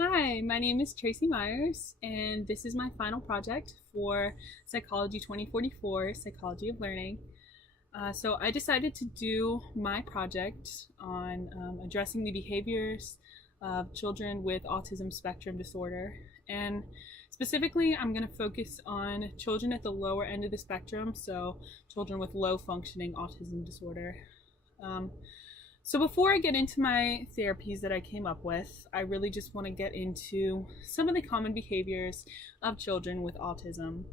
Hi, my name is Tracey Myers, and this is my final project for Psychology 2044, Psychology of Learning. So I decided to do my project on addressing the behaviors of children with autism spectrum disorder. And specifically, I'm going to focus on children at the lower end of the spectrum, so children with low functioning autism disorder. Um, so before I get into my therapies that I came up with, I really just want to get into some of the common behaviors of children with autism.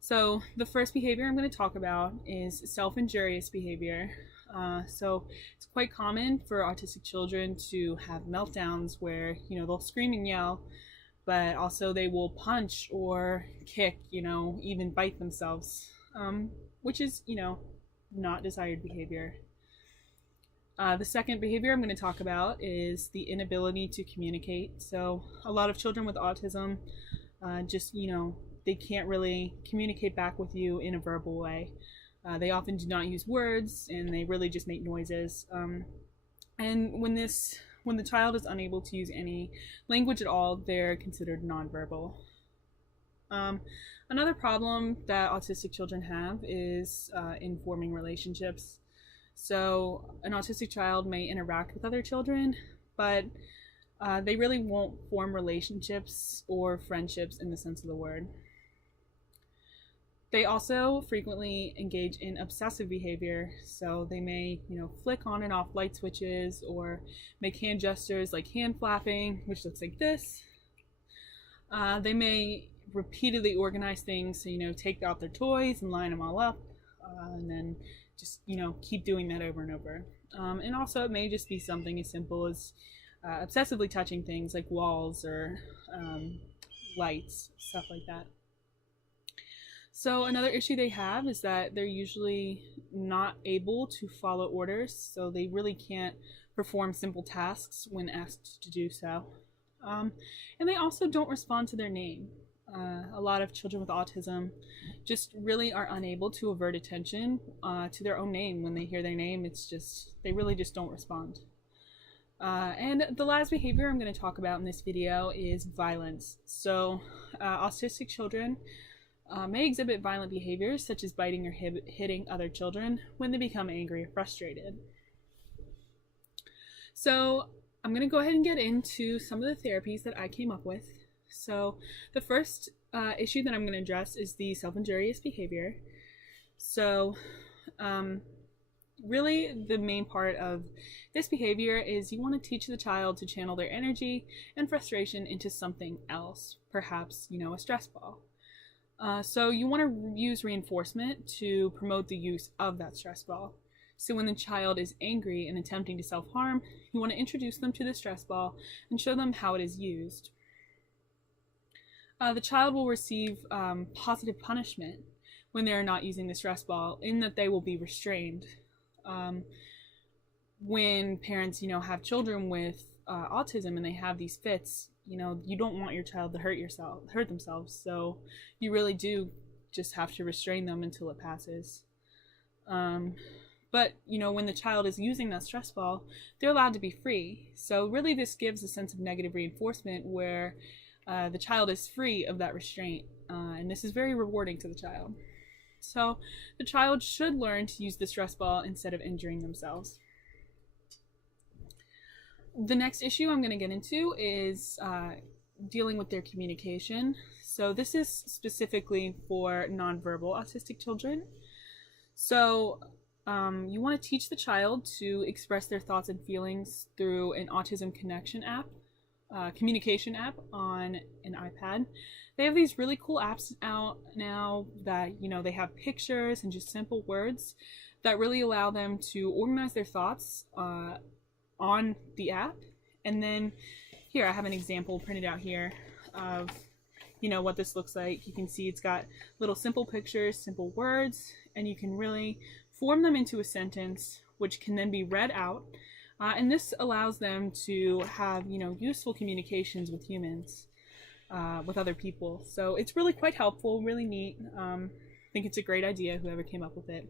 So the first behavior I'm going to talk about is self-injurious behavior. So it's quite common for autistic children to have meltdowns where, they'll scream and yell, but also they will punch or kick, even bite themselves, which is, not desired behavior. The second behavior I'm going to talk about is the inability to communicate. So, a lot of children with autism they can't really communicate back with you in a verbal way. They often do not use words and they really just make noises. And when the child is unable to use any language at all, they're considered nonverbal. Um, Another problem that autistic children have is in forming relationships. So, an autistic child may interact with other children, but they really won't form relationships or friendships in the sense of the word. They also frequently engage in obsessive behavior, so they may, flick on and off light switches or make hand gestures like hand flapping, which looks like this. They may repeatedly organize things, so, take out their toys and line them all up, and then just keep doing that over and over. And also it may just be something as simple as obsessively touching things like walls or lights, stuff like that. So another issue they have is that they're usually not able to follow orders, so they really can't perform simple tasks when asked to do so. And they also don't respond to their name. A lot of children with autism just really are unable to avert attention to their own name. When they hear their name, they really just don't respond. And the last behavior I'm going to talk about in this video is violence. So autistic children may exhibit violent behaviors such as biting or hitting other children when they become angry or frustrated. So I'm going to go ahead and get into some of the therapies that I came up with. So the first issue that I'm going to address is the self-injurious behavior. So really the main part of this behavior is you want to teach the child to channel their energy and frustration into something else, perhaps, a stress ball. So you want to use reinforcement to promote the use of that stress ball. So when the child is angry and attempting to self-harm, you want to introduce them to the stress ball and show them how it is used. The child will receive positive punishment when they are not using the stress ball, in that they will be restrained. When parents, have children with autism and they have these fits, you don't want your child to hurt themselves. So you really do just have to restrain them until it passes. But when the child is using that stress ball, they're allowed to be free. So really, this gives a sense of negative reinforcement where the child is free of that restraint, and this is very rewarding to the child. So the child should learn to use the stress ball instead of injuring themselves. The next issue I'm going to get into is dealing with their communication. So this is specifically for nonverbal autistic children. So you want to teach the child to express their thoughts and feelings through an autism communication app on an iPad. They have these really cool apps out now that, they have pictures and just simple words that really allow them to organize their thoughts on the app. And then here I have an example printed out here of what this looks like. You can see it's got little simple pictures, simple words, and you can really form them into a sentence which can then be read out. And this allows them to have, useful communications with humans, with other people. So it's really quite helpful, really neat. I think it's a great idea, whoever came up with it.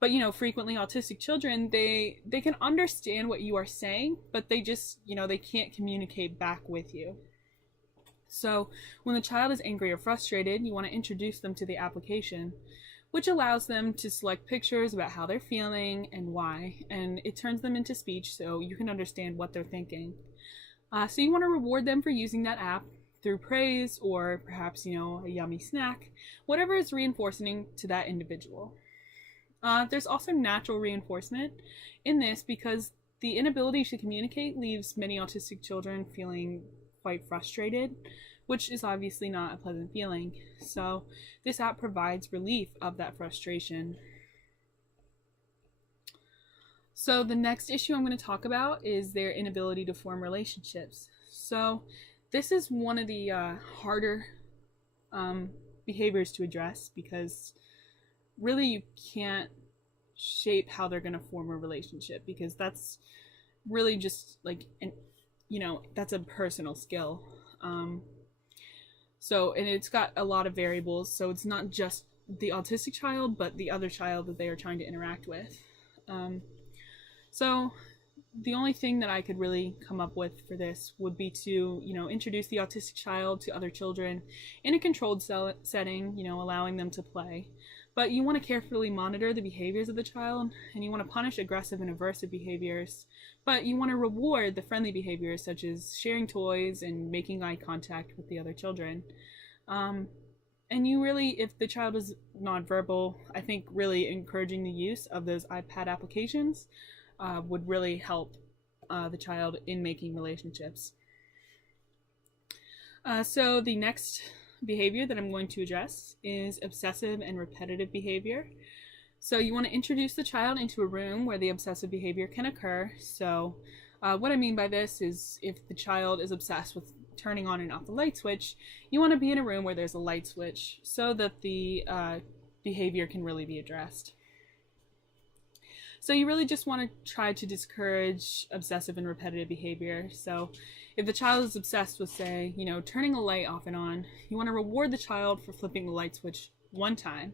But frequently autistic children, they can understand what you are saying, but they just, they can't communicate back with you. So when the child is angry or frustrated, you want to introduce them to the application, which allows them to select pictures about how they're feeling and why, and it turns them into speech so you can understand what they're thinking. So you want to reward them for using that app through praise or perhaps, a yummy snack, whatever is reinforcing to that individual. There's also natural reinforcement in this because the inability to communicate leaves many autistic children feeling quite frustrated, which is obviously not a pleasant feeling. So this app provides relief of that frustration. So the next issue I'm going to talk about is their inability to form relationships. So this is one of the harder behaviors to address because really you can't shape how they're going to form a relationship because that's really just like that's a personal skill. So, and it's got a lot of variables, so it's not just the autistic child, but the other child that they are trying to interact with. So the only thing that I could really come up with for this would be to, introduce the autistic child to other children in a controlled setting, allowing them to play. But you want to carefully monitor the behaviors of the child, and you want to punish aggressive and aversive behaviors, but you want to reward the friendly behaviors such as sharing toys and making eye contact with the other children. And you really, if the child is nonverbal, I think really encouraging the use of those iPad applications would really help the child in making relationships. So the next behavior that I'm going to address is obsessive and repetitive behavior. So you want to introduce the child into a room where the obsessive behavior can occur. So what I mean by this is if the child is obsessed with turning on and off the light switch, you want to be in a room where there's a light switch so that the behavior can really be addressed. So you really just want to try to discourage obsessive and repetitive behavior. So if the child is obsessed with, say, turning a light off and on, you want to reward the child for flipping the light switch one time,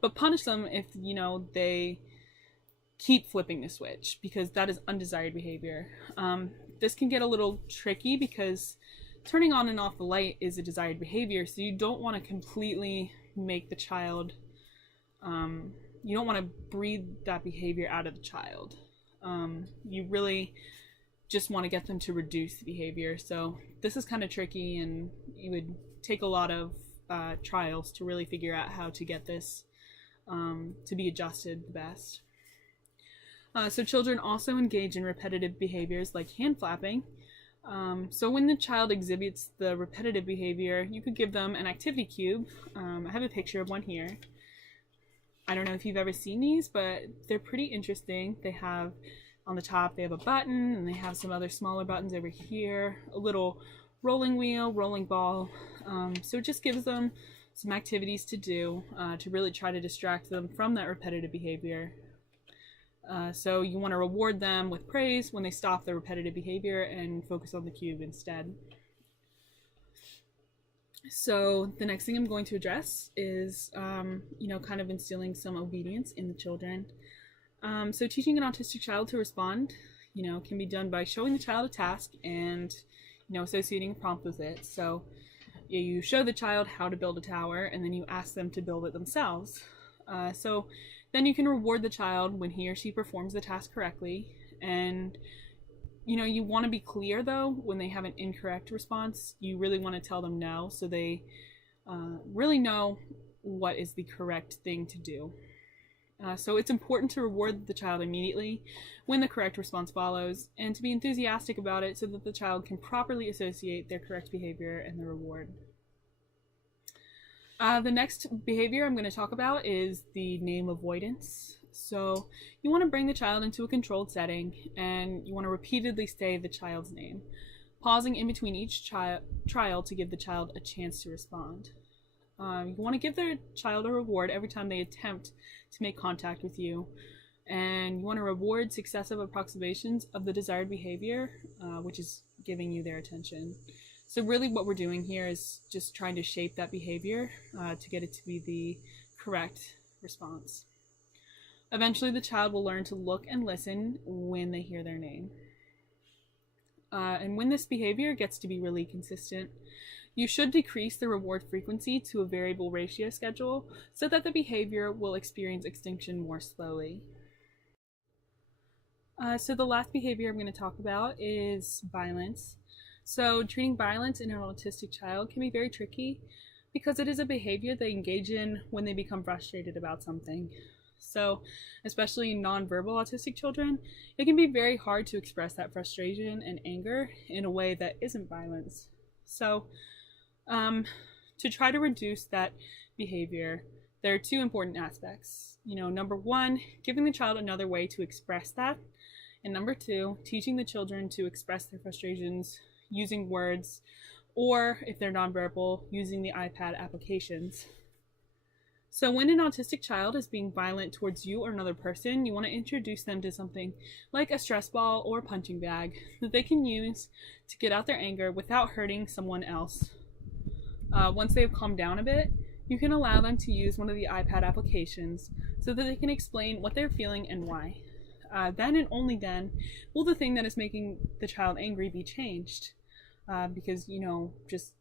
but punish them if, they keep flipping the switch because that is undesired behavior. This can get a little tricky because turning on and off the light is a desired behavior, so you don't want to completely make the child you don't want to breed that behavior out of the child. You really just want to get them to reduce the behavior. So this is kind of tricky, and it would take a lot of trials to really figure out how to get this to be adjusted the best. So children also engage in repetitive behaviors like hand flapping. So when the child exhibits the repetitive behavior, you could give them an activity cube. I have a picture of one here. I don't know if you've ever seen these, but they're pretty interesting. They have, on the top, they have a button, and they have some other smaller buttons over here, a little rolling wheel, rolling ball. So it just gives them some activities to do to really try to distract them from that repetitive behavior. So you want to reward them with praise when they stop the repetitive behavior and focus on the cube instead. So the next thing I'm going to address is, kind of instilling some obedience in the children. So teaching an autistic child to respond, can be done by showing the child a task and, associating a prompt with it. So you show the child how to build a tower, and then you ask them to build it themselves. So then you can reward the child when he or she performs the task correctly. And you want to be clear, though, when they have an incorrect response. You really want to tell them no, so they really know what is the correct thing to do. So it's important to reward the child immediately when the correct response follows, and to be enthusiastic about it so that the child can properly associate their correct behavior and the reward. The next behavior I'm going to talk about is the name avoidance. So you want to bring the child into a controlled setting, and you want to repeatedly say the child's name, pausing in between each trial to give the child a chance to respond. You want to give the child a reward every time they attempt to make contact with you, and you want to reward successive approximations of the desired behavior, which is giving you their attention. So really what we're doing here is just trying to shape that behavior to get it to be the correct response. Eventually, the child will learn to look and listen when they hear their name. And when this behavior gets to be really consistent, you should decrease the reward frequency to a variable ratio schedule so that the behavior will experience extinction more slowly. So the last behavior I'm going to talk about is violence. So treating violence in an autistic child can be very tricky because it is a behavior they engage in when they become frustrated about something. So, especially in nonverbal autistic children, it can be very hard to express that frustration and anger in a way that isn't violence. So, to try to reduce that behavior, there are two important aspects. Number one, giving the child another way to express that. And number two, teaching the children to express their frustrations using words, or if they're nonverbal, using the iPad applications. So when an autistic child is being violent towards you or another person, you want to introduce them to something like a stress ball or a punching bag that they can use to get out their anger without hurting someone else. Once they've calmed down a bit, you can allow them to use one of the iPad applications so that they can explain what they're feeling and why. Then and only then will the thing that is making the child angry be changed. Because, just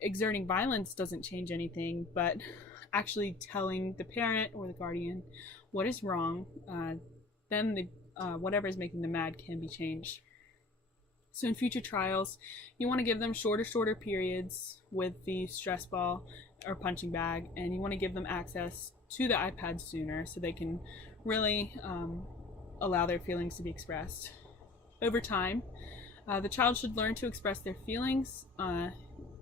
exerting violence doesn't change anything, but actually telling the parent or the guardian what is wrong, then whatever is making them mad can be changed. So in future trials, you want to give them shorter periods with the stress ball or punching bag, and you want to give them access to the iPad sooner so they can really allow their feelings to be expressed. Over time, the child should learn to express their feelings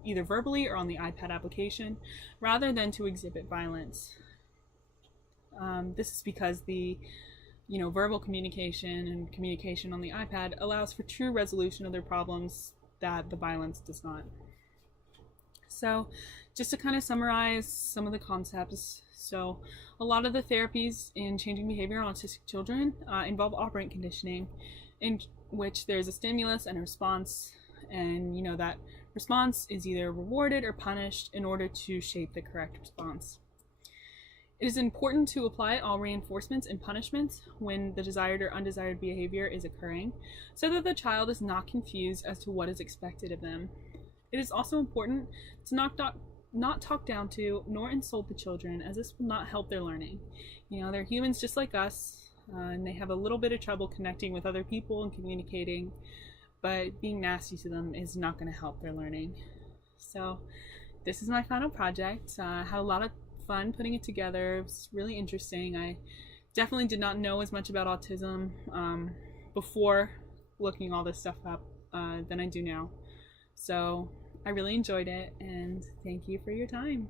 either verbally or on the iPad application, rather than to exhibit violence. This is because the verbal communication and communication on the iPad allows for true resolution of their problems that the violence does not. So just to kind of summarize some of the concepts, so a lot of the therapies in changing behavior in autistic children involve operant conditioning, in which there's a stimulus and a response, and that response is either rewarded or punished in order to shape the correct response. It is important to apply all reinforcements and punishments when the desired or undesired behavior is occurring, so that the child is not confused as to what is expected of them. It is also important to not talk down to nor insult the children, as this will not help their learning. They're humans just like us, and they have a little bit of trouble connecting with other people and communicating, but being nasty to them is not going to help their learning. So this is my final project. I had a lot of fun putting it together. It was really interesting. I definitely did not know as much about autism before looking all this stuff up than I do now. So I really enjoyed it, and thank you for your time.